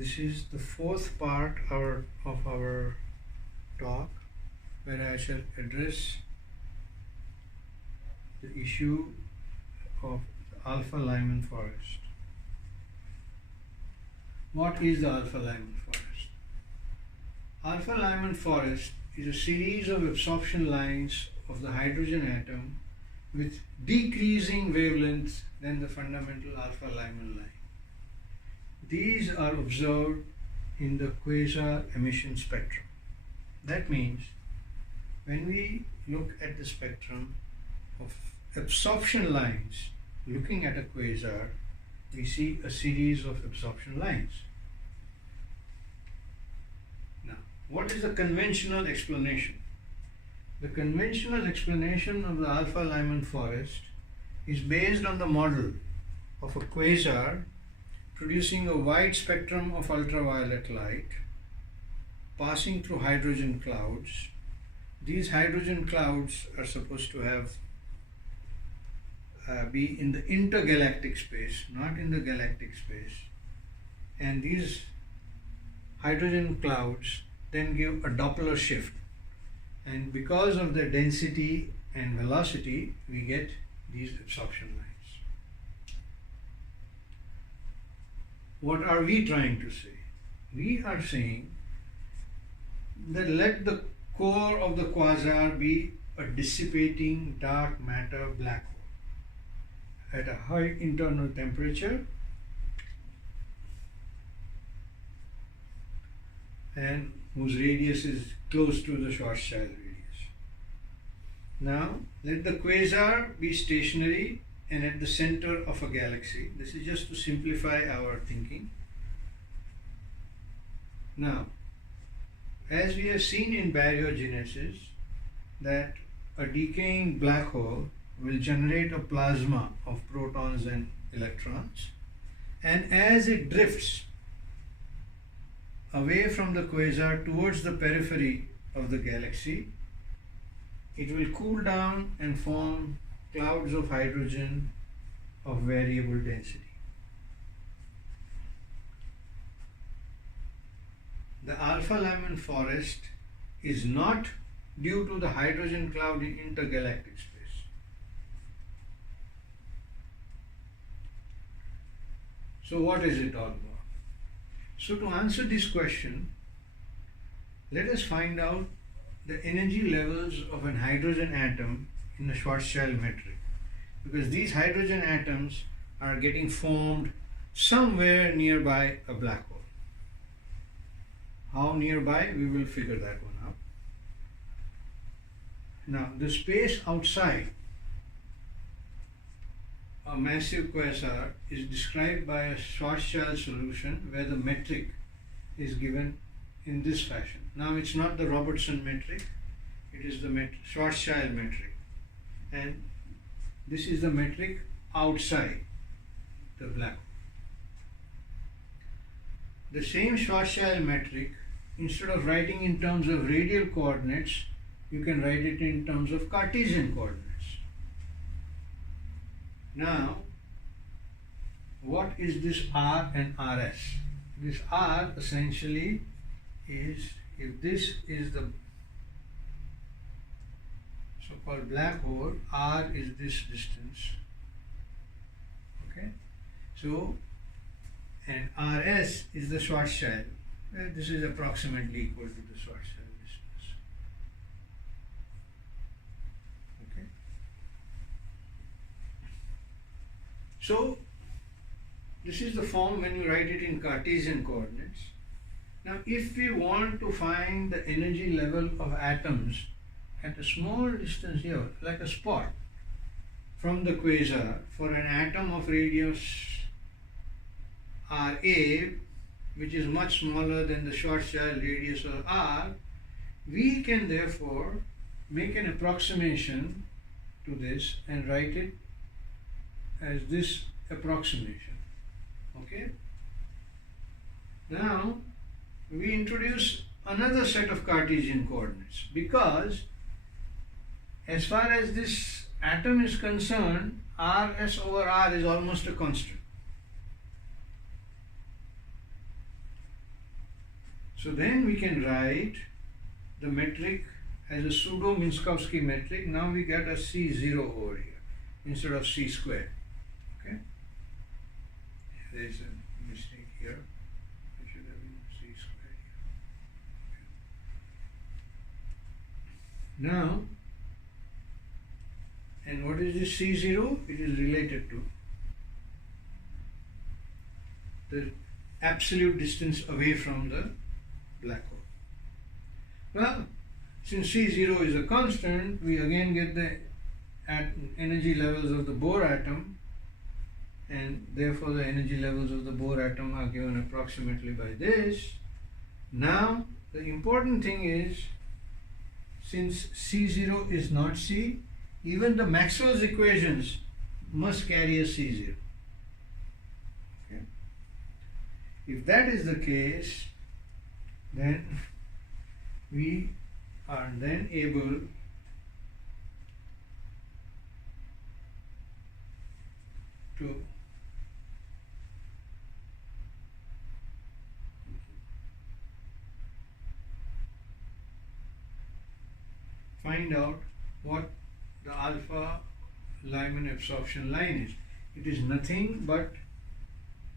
This is the fourth part of our talk, where I shall address the issue of the alpha Lyman forest. What is the alpha Lyman forest? Alpha Lyman forest is a series of absorption lines of the hydrogen atom with decreasing wavelengths than the fundamental alpha Lyman line. These are observed in the quasar emission spectrum. That means when we look at the spectrum of absorption lines looking at a quasar, we see a series of absorption lines. Now, what is the conventional explanation? The conventional explanation of the alpha Lyman forest is based on the model of a quasar producing a wide spectrum of ultraviolet light passing through hydrogen clouds. These hydrogen clouds are supposed to have be in the intergalactic space, not in the galactic space. And these hydrogen clouds then give a Doppler shift. And because of the density and velocity, we get these absorption lines. What are we trying to say? We are saying that let the core of the quasar be a dissipating dark matter black hole at a high internal temperature and whose radius is close to the Schwarzschild radius. Now, let the quasar be stationary and at the center of a galaxy. This is just to simplify our thinking. Now, as we have seen in baryogenesis, that a decaying black hole will generate a plasma of protons and electrons, and as it drifts away from the quasar towards the periphery of the galaxy, it will cool down and form clouds of hydrogen of variable density. The alpha Lyman forest is not due to the hydrogen cloud in intergalactic space. So what is it all about? So to answer this question, let us find out the energy levels of an hydrogen atom in the Schwarzschild metric, because these hydrogen atoms are getting formed somewhere nearby a black hole. How nearby? We will figure that one out. Now, the space outside a massive quasar is described by a Schwarzschild solution where the metric is given in this fashion. Now, it's not the Robertson metric, it is the Schwarzschild metric. And this is the metric outside the black hole. The same Schwarzschild metric, instead of writing in terms of radial coordinates, you can write it in terms of Cartesian coordinates. Now, what is this R and RS? This R essentially is, if this is the so-called black hole, R is this distance. Okay? So, and RS is the Schwarzschild. This is approximately equal to the Schwarzschild distance. Okay? So, this is the form when you write it in Cartesian coordinates. Now, if we want to find the energy level of atoms at a small distance here, like a spot from the quasar, for an atom of radius Ra, which is much smaller than the Schwarzschild radius of R, we can therefore make an approximation to this and write it as this approximation. Okay? Now, we introduce another set of Cartesian coordinates, because as far as this atom is concerned, Rs over R is almost a constant. So then we can write the metric as a pseudo Minkowski metric. Now we get a C0 over here instead of C squared. Okay, there is a mistake here. It should have been C squared here. Okay. Now, and what is this C0? It is related to the absolute distance away from the black hole. Well, since C0 is a constant, we again get the energy levels of the Bohr atom, and therefore the energy levels of the Bohr atom are given approximately by this. Now, the important thing is, since C0 is not C, even the Maxwell's equations must carry a C0. Okay. If that is the case, then we are then able to find out what the alpha Lyman absorption line is. It is nothing but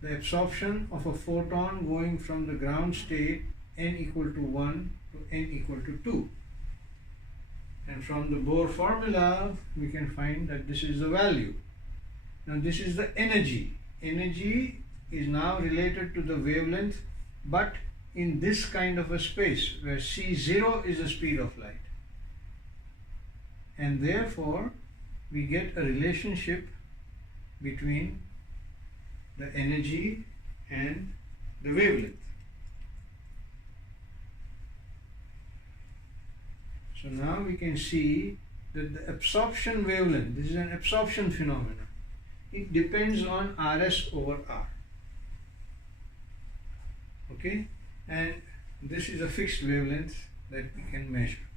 the absorption of a photon going from the ground state n equal to 1 to n equal to 2. And from the Bohr formula, we can find that this is the value. Now this is the energy. Energy is now related to the wavelength, but in this kind of a space where C0 is the speed of light. And therefore, we get a relationship between the energy and the wavelength. So now we can see that the absorption wavelength, this is an absorption phenomenon, it depends on Rs over R. Okay, and this is a fixed wavelength that we can measure.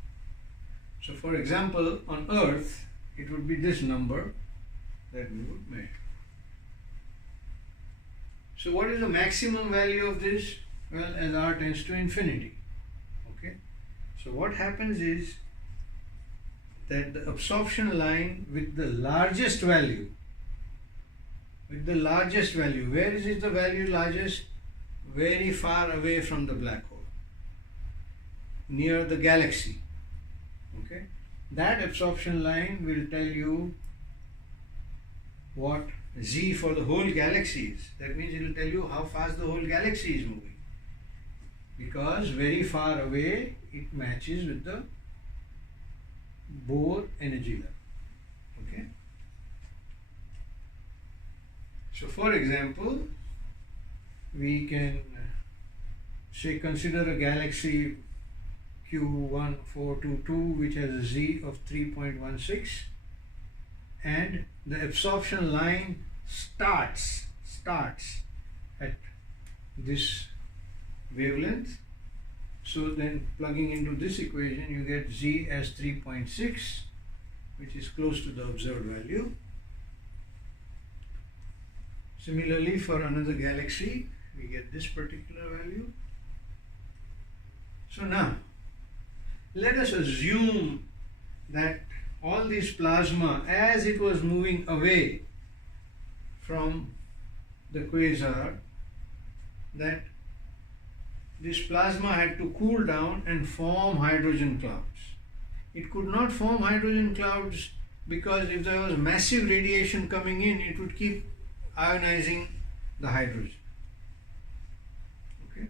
So for example, on Earth, it would be this number that we would measure. So what is the maximum value of this? Well, as R tends to infinity. Okay. So what happens is that the absorption line with the largest value, where is it the value largest? Very far away from the black hole, near the galaxy. Okay, that absorption line will tell you what Z for the whole galaxy is. That means it will tell you how fast the whole galaxy is moving, because very far away it matches with the Bohr energy level. Okay. So for example, we can say consider a galaxy Q1422 which has a Z of 3.16, and the absorption line starts at this wavelength. So then plugging into this equation, you get Z as 3.6, which is close to the observed value. Similarly, for another galaxy, we get this particular value. So now, let us assume that all this plasma, as it was moving away from the quasar, that this plasma had to cool down and form hydrogen clouds. It could not form hydrogen clouds because if there was massive radiation coming in, it would keep ionizing the hydrogen. Okay.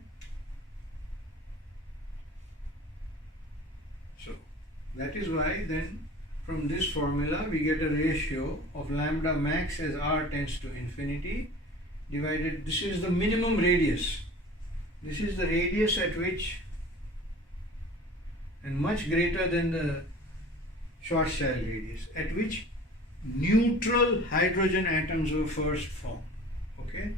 So that is why then from this formula we get a ratio of lambda max as R tends to infinity divided, this is the minimum radius. This is the radius at which, and much greater than the Schwarzschild radius, at which neutral hydrogen atoms were first formed. Okay,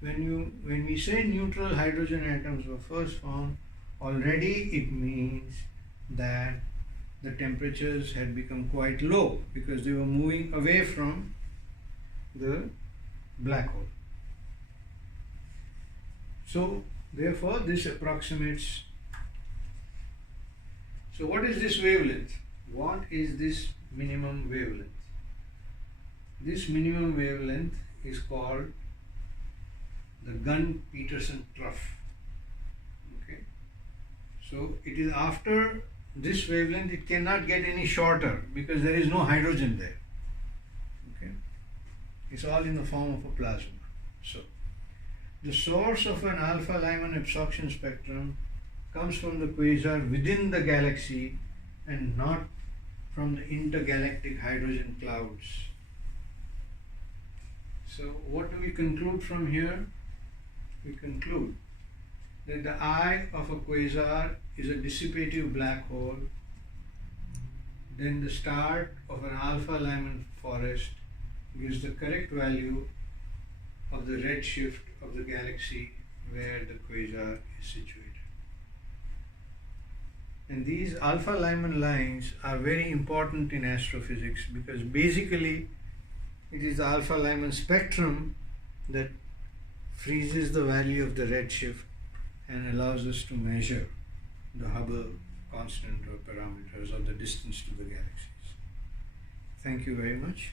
when we say neutral hydrogen atoms were first formed, already it means that the temperatures had become quite low because they were moving away from the black hole. So Therefore, this approximates. So what is this wavelength? What is this minimum wavelength? This minimum wavelength is called the Gunn-Peterson trough. Okay. So it is after this wavelength, it cannot get any shorter because there is no hydrogen there. Okay. It's all in the form of a plasma. So the source of an alpha Lyman absorption spectrum comes from the quasar within the galaxy and not from the intergalactic hydrogen clouds. So what do we conclude from here? We conclude that the eye of a quasar is a dissipative black hole. Then the start of an alpha Lyman forest gives the correct value of the redshift of the galaxy where the quasar is situated. And these alpha Lyman lines are very important in astrophysics because basically it is the alpha Lyman spectrum that freezes the value of the redshift and allows us to measure the Hubble constant or parameters or the distance to the galaxies. Thank you very much.